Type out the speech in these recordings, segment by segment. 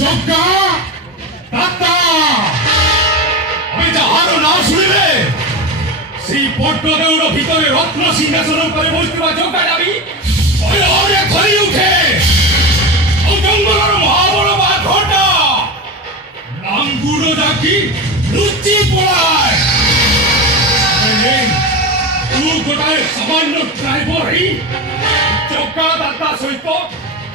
যজ্ঞা দাতা আমি যাহার নাম শুনিলে সেই পট্টদেউর ভিতরে রত্ন সিংহাসন করে বসিবা যজ্ঞা যাবি ভয়ে ধরি উঠে জঙ্গলের মহাবড় বাঘটা নামগুলো ডাকি লুচি পোড়ায় তু গোটায় সামান্য ড্রাইভার হই যজ্ঞা দাতা সহিত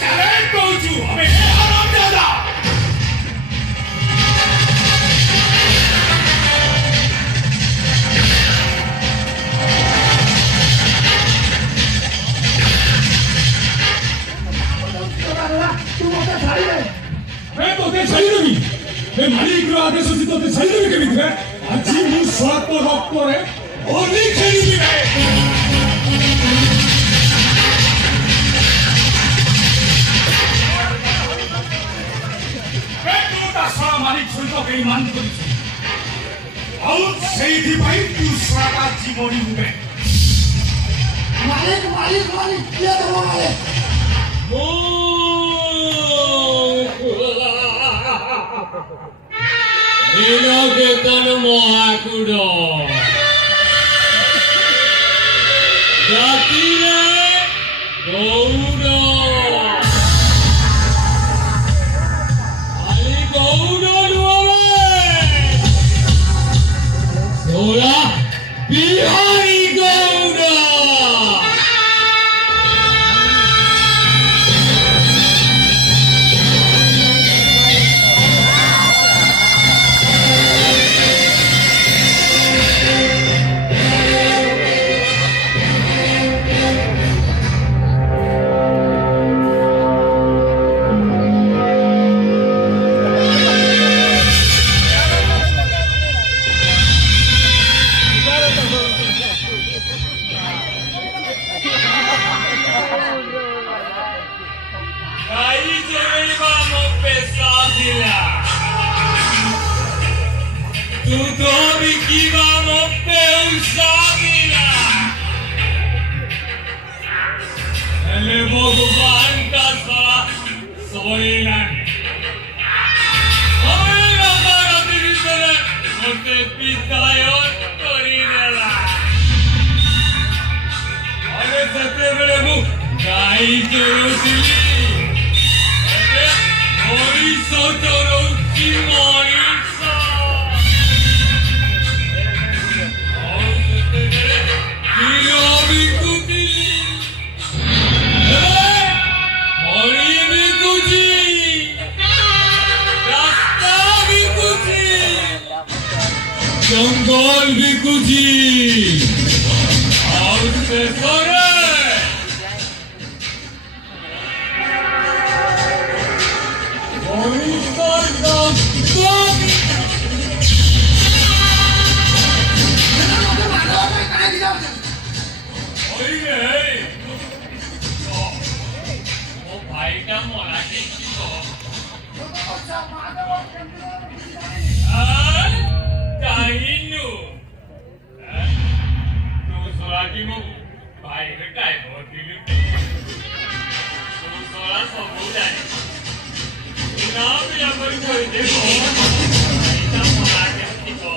চ্যালেঞ্জ করছু আমি আরাম দাদা मैं तोते छाड़ी देबी मैं मालिक रो आदेश अछि तोते छाड़ी देबी केमिति बे আজি मु स्वात रक्त रे होली खेली दिबे मैं तू तासरा मालिक सहित केई मान करिस आउ सेइथि पई तू सारा जीवनी हुबे मालिक मालिक मालिक किया देबो मालिक Ninoketan Mohakudo Jatire Goudo Ali Goudo Duwe Sola Bihari Goudo भगवान का सारा सोइलन ओए हमारा दिल होते पितायो करी देला अरे सते बेले मु गाई चोरसिली अरे ओई सोतरो की मोरिसा और सते बेले किलो बिकुती जंगल भी कुछ और से सरे भाईटा मोला के Kahinu, tu lagi mau baik dekai bodilu, tu soal sebutan. Kenapa yang berikut itu? Kita mengajar kita.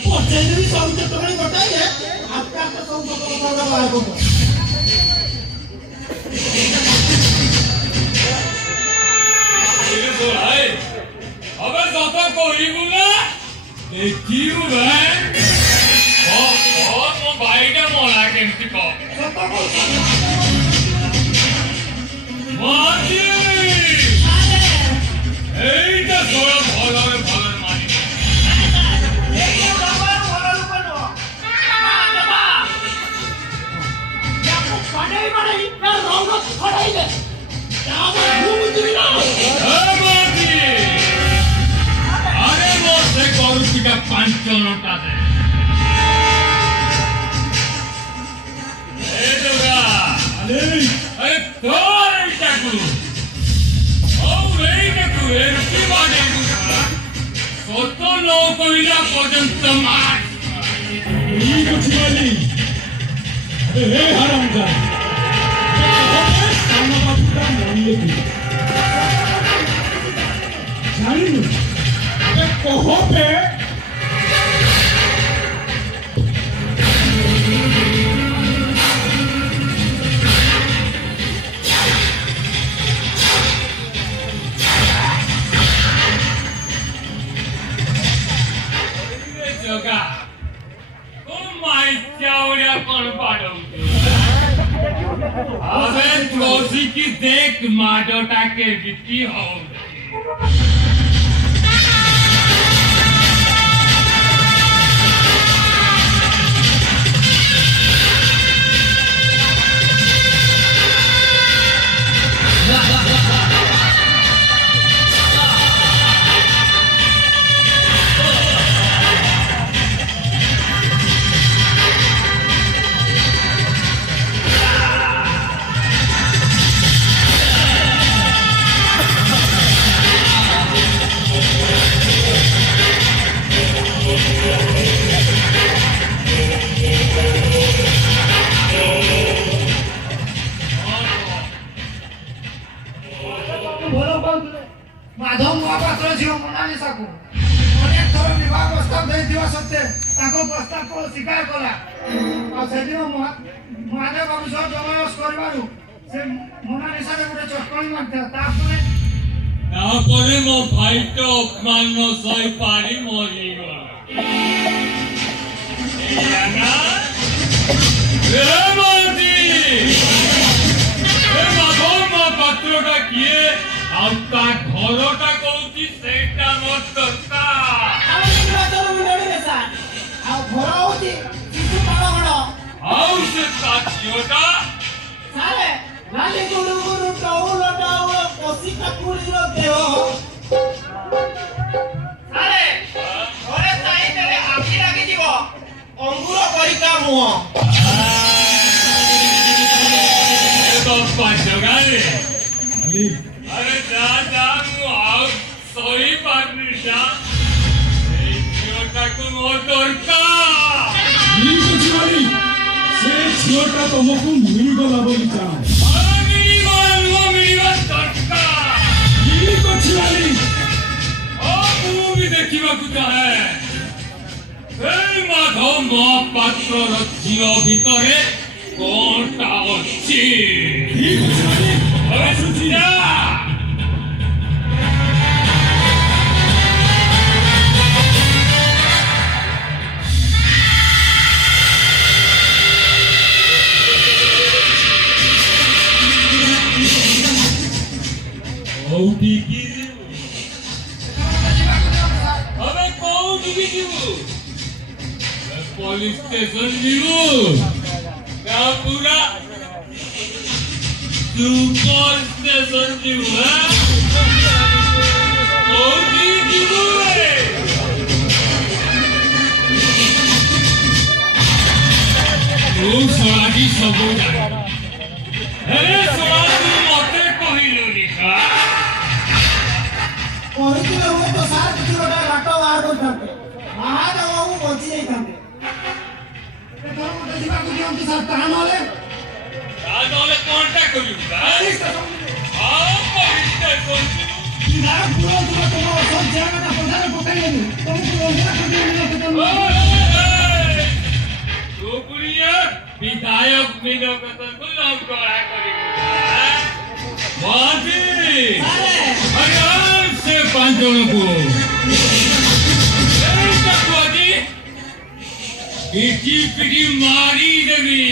ओ जल्दी सब तो तुम्हें बताइए आपका तो सब बता रहा है Ini soal, apa siapa kau ibu lah? Kecil kan? Oh, mau baik dah mau lagi mesti kau. Mati! Hei, dah soal bhalan mani. अरे वो से कौरुची का पंचोनोटा दे एडोगा अरे तोरे टाकू ओ रे टाकू एरकी बाडे सोतो नो कोइला पर्यंत मार ई कुछवाली हे हरामजादा କିଏ କିଏ ଜାଣିନୁ କହ ବେ Joga. Mai chauria kon padau. Abe trosi ki dekh madota ke biti ho. Madhav Mahapatra झील मोनालिसा को अनेक थर विवाह प्रस्ताव देथिबा सत्ते ताको प्रस्ताव को स्वीकार कला आ सेदिन महादेव बाबू सह जमायस करबारु से मोनालिसा रे गुटे चटकणी मारता तापरे मो भाई तो अपमान न सही पारी मरी गला याना रे मोदी ए माधव महापात्रटा किए आपका घरटा कहूची सेटा मत करता घर होती शिशु पाल घर आउ से साथियोटा सारे लाली गुरु गुरु टाउल टाउल कोसी काकुली रो देह सारे घरे ताई तेरे आखि लागी जीव अंगुर परिका मुह ए बापा जगाले अली अरे जा आउ सही पार्टनरशा ए छोटा को मोटरका ठीक ଅଛି ଭାଇ ସେ ଝିଅଟା ତମକୁ ମିଳିଗଲା ବୋଲି ଚାହୁଁ ମିଳିବା ଦରକାର ଠିକ ଅଛି ଭାଇ ମୁଁ ବି ଦେଖିବାକୁ ଚାହେଁ এই মাধব মহাপাত্রর ঝিଅ ভিতরে কোনটা ଅଛି ଠିକ ଅଛି ଭାଇ હવે ସୁଚିରା କୋଉଠି କି હવે କୋଉଠି ଯିବୁ पुलिस स्टेशन जीवु क्या पूरा सुपर स्टेशन जीवु कोठी जीवु रे तू सोलागी सब जाने अरे सोलागी मते कहिलो निका କହିଥିଲେ ହୁଏ ତ ସାର୍ କିଛି ଗୋଟେ ବାଟ ବାହାର କରିଥାନ୍ତେ ମହାଦେବ ବାବୁ ବଞ୍ଚି ଯାଇଥାନ୍ତେ ଏଥର ଗୋଟେ ଯିବାକୁ ଦିଅନ୍ତୁ ସାର୍ ତାହା ନହେଲେ କଣ୍ଟା କରିବୁ ପୋଲିସ ଷ୍ଟେସନ ବିଧାୟକ ତୁରନ୍ତ ତୁମ ସବୁ ଜାଗାଟା ପଦାରେ ପକାଇଲେନି ତମକୁ ଅଲଗା विधायक मीनो कथा को लॉक करा करेगा बाजी आराम से पांचों को एक बाजी इची पिटी मारी देवी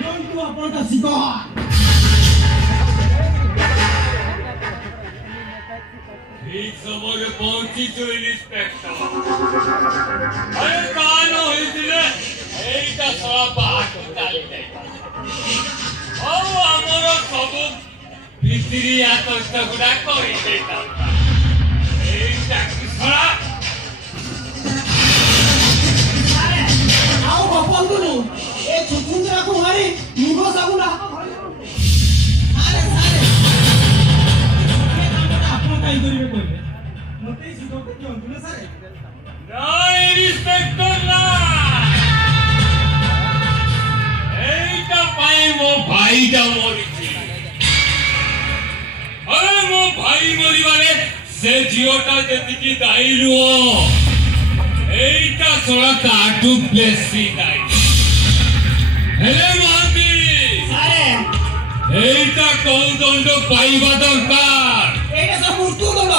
ନିଅନ୍ତୁ ଆପଣଙ୍କ ଶିକାର ठीक समय पहुंची तो इंस्पेक्टर अरे कान होइदिले एटा सब बात उताली दे ओ हमर सब भितरी आतंक गुडा करि देता एटा किसरा ଆଉ ଗପନ୍ତୁନି ଏ ଛୁଚୁନ୍ଦ୍ରାକୁ ମାରି ମୁଗ ସାବୁନ ଆପଣ କାହିଁ କରିବେ କହିଲେ ମତେ ଏଇ ସୁଯୋଗ ଦିଅନ୍ତୁ ନା ସାର୍ No, inspector না এইটা পাই মো ভাইটা মরিছি আরে মো ভাই মরিবারে সে জিওটা যেদিকে দায়ী নুহ এইটা সোড়া কাটু বেশি দায়ী হেলে মহান্তি ସାରେ এইটা কোন দণ্ড পাইবা দরকার ଏଇଟା ସବୁ ମୃତ୍ୟୁ ଦଣ୍ଡ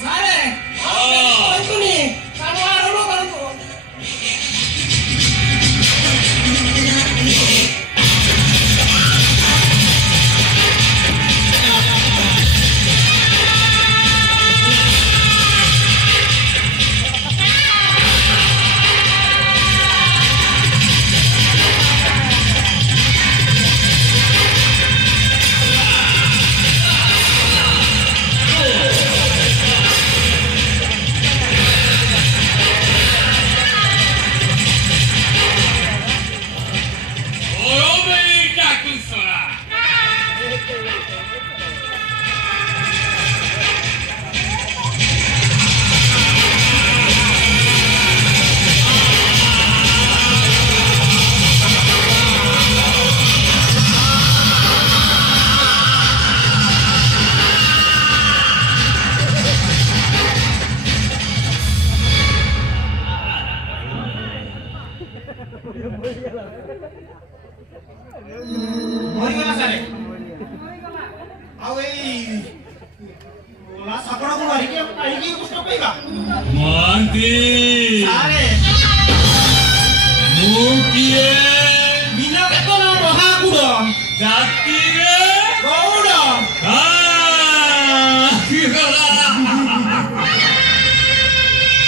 ସାରେ କରନ୍ତୁନି ତାକୁ ଆରମ୍ଭ କରନ୍ତୁ গরমে এইটা কুসরা ମରିଗଲା ସାରେ ଆଉ ଏଇ ଓଲା ସାପଡ଼କୁ ମାରିକି ପାଇକି କଷ୍ଟ ପାଇବା মহান্তি ସାରେ মু কিয়ে ବିନା ବେତନ ମହାକୁଡ଼ জাতিরে ଗୌଡ଼ হ্যাঁ